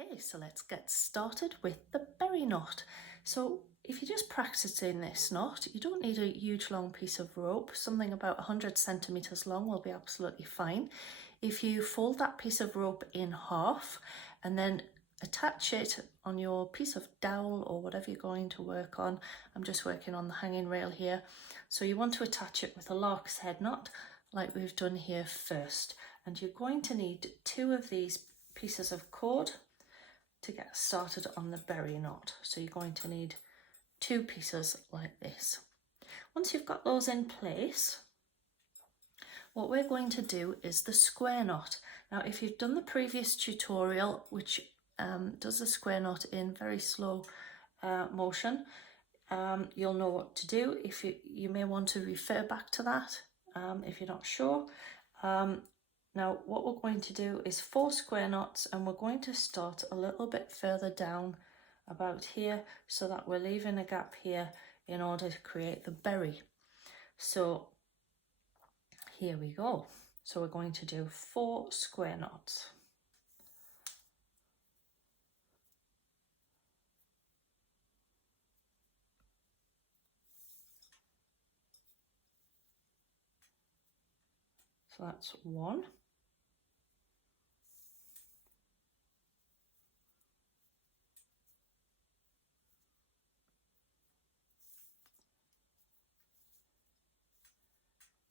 Okay, so let's get started with the berry knot. So if you're just practicing this knot, you don't need a huge long piece of rope. Something about 100 centimeters long will be absolutely fine. If you fold that piece of rope in half and then attach it on your piece of dowel or whatever you're going to work on. I'm just working on the hanging rail here. So you want to attach it with a lark's head knot like we've done here first. And you're going to need 2 of these pieces of cord to get started on the berry knot. So you're going to need 2 pieces like this. Once you've got those in place, what we're going to do is the square knot. Now, if you've done the previous tutorial, which does the square knot in very slow motion, you'll know what to do. If you may want to refer back to that if you're not sure. Now, what we're going to do is 4 square knots, and we're going to start a little bit further down about here so that we're leaving a gap here in order to create the berry. So here we go. So we're going to do 4 square knots. So that's 1.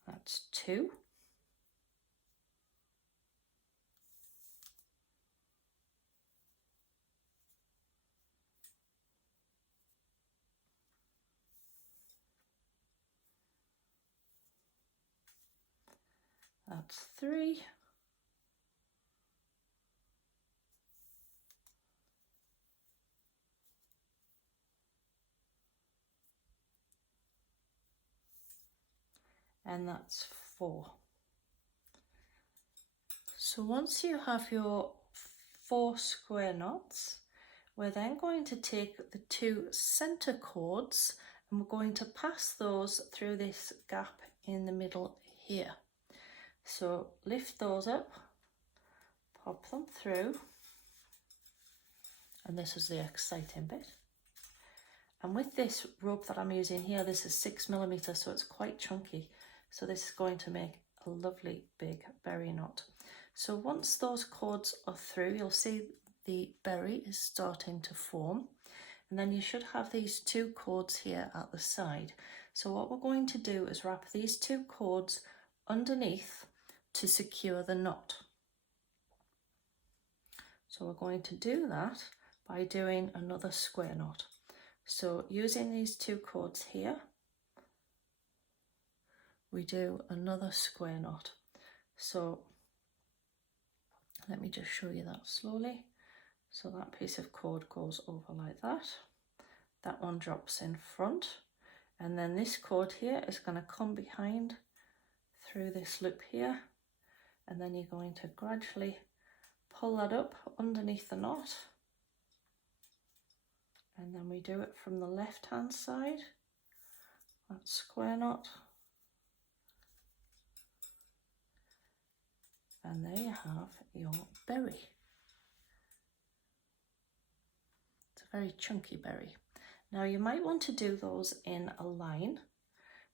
That's 2. That's 3. And that's 4. So once you have your 4 square knots, we're then going to take the 2 center cords and we're going to pass those through this gap in the middle here. So lift those up, pop them through, and this is the exciting bit. And with this rope that I'm using here, this is 6mm, so it's quite chunky. So this is going to make a lovely big berry knot. So once those cords are through, you'll see the berry is starting to form. And then you should have these 2 cords here at the side. So what we're going to do is wrap these 2 cords underneath to secure the knot. So we're going to do that by doing another square knot. So using these 2 cords here, we do another square knot. So let me just show you that slowly. So that piece of cord goes over like that. That one drops in front. And then this cord here is going to come behind through this loop here. And then you're going to gradually pull that up underneath the knot. And then we do it from the left hand side. That square knot. And there you have your berry. It's a very chunky berry. Now you might want to do those in a line.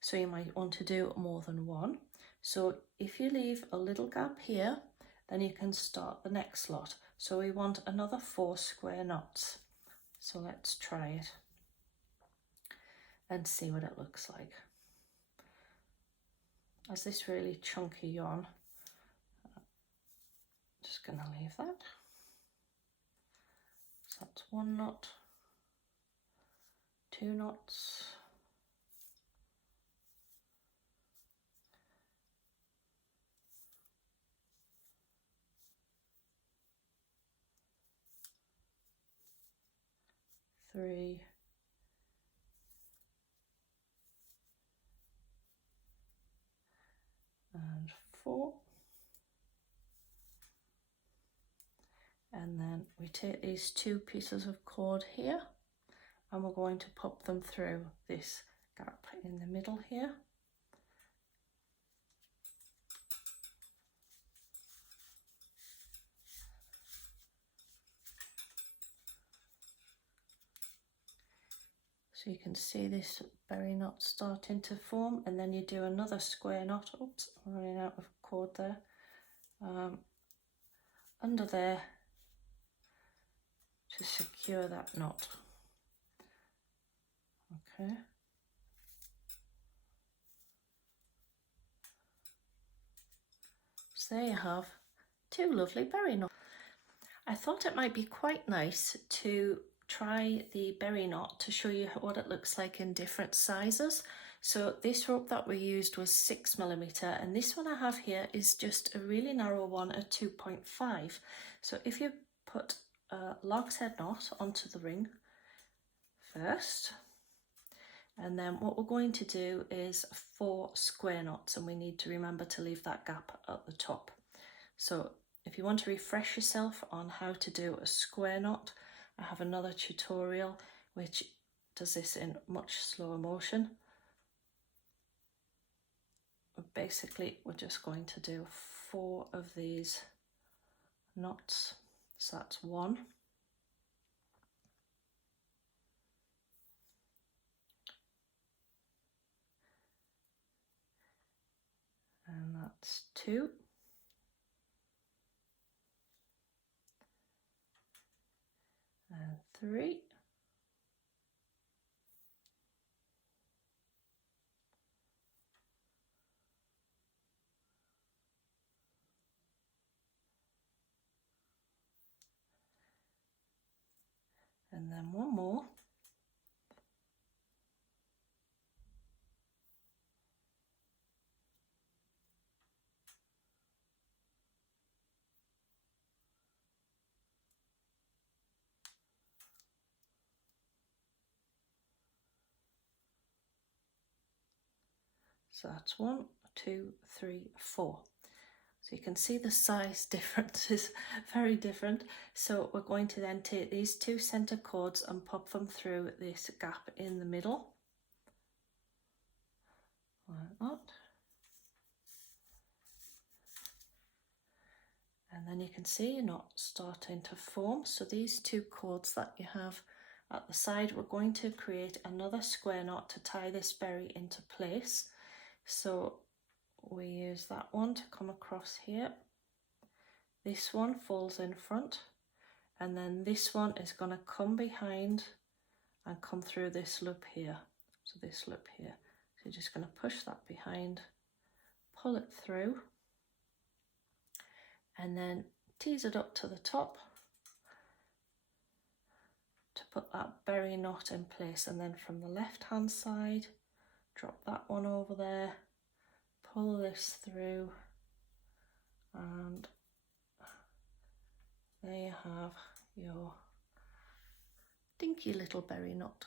So you might want to do more than one. So if you leave a little gap here, then you can start the next lot. So we want another 4 square knots. So let's try it and see what it looks like. As this really chunky yarn, just going to leave that. So that's 1 knot, 2 knots, 3, and 4. And then we take these 2 pieces of cord here and we're going to pop them through this gap in the middle here. So you can see this berry knot starting to form, and then you do another square knot. Oops, I'm running out of cord there. Under there to secure that knot. Okay. So there you have two lovely berry knots. I thought it might be quite nice to try the berry knot to show you what it looks like in different sizes. So this rope that we used was 6mm, and this one I have here is just a really narrow one at 2.5. So if you put a lark's head knot onto the ring first, and then what we're going to do is 4 square knots, and we need to remember to leave that gap at the top. So if you want to refresh yourself on how to do a square knot, I have another tutorial which does this in much slower motion. But basically, we're just going to do 4 of these knots. So that's 1. And that's 2. And 3. And then 1 more. So that's 1, 2, 3, 4. So you can see the size difference is very different. So we're going to then take these 2 center cords and pop them through this gap in the middle, like that. And then you can see you're not starting to form. So these 2 cords that you have at the side, we're going to create another square knot to tie this berry into place. So we use that one to come across here. This one falls in front, and then this one is going to come behind and come through this loop here. So this loop here. So you're just going to push that behind, pull it through, and then tease it up to the top to put that berry knot in place. And then from the left hand side, drop that one over there, pull this through, and there you have your dinky little berry knot.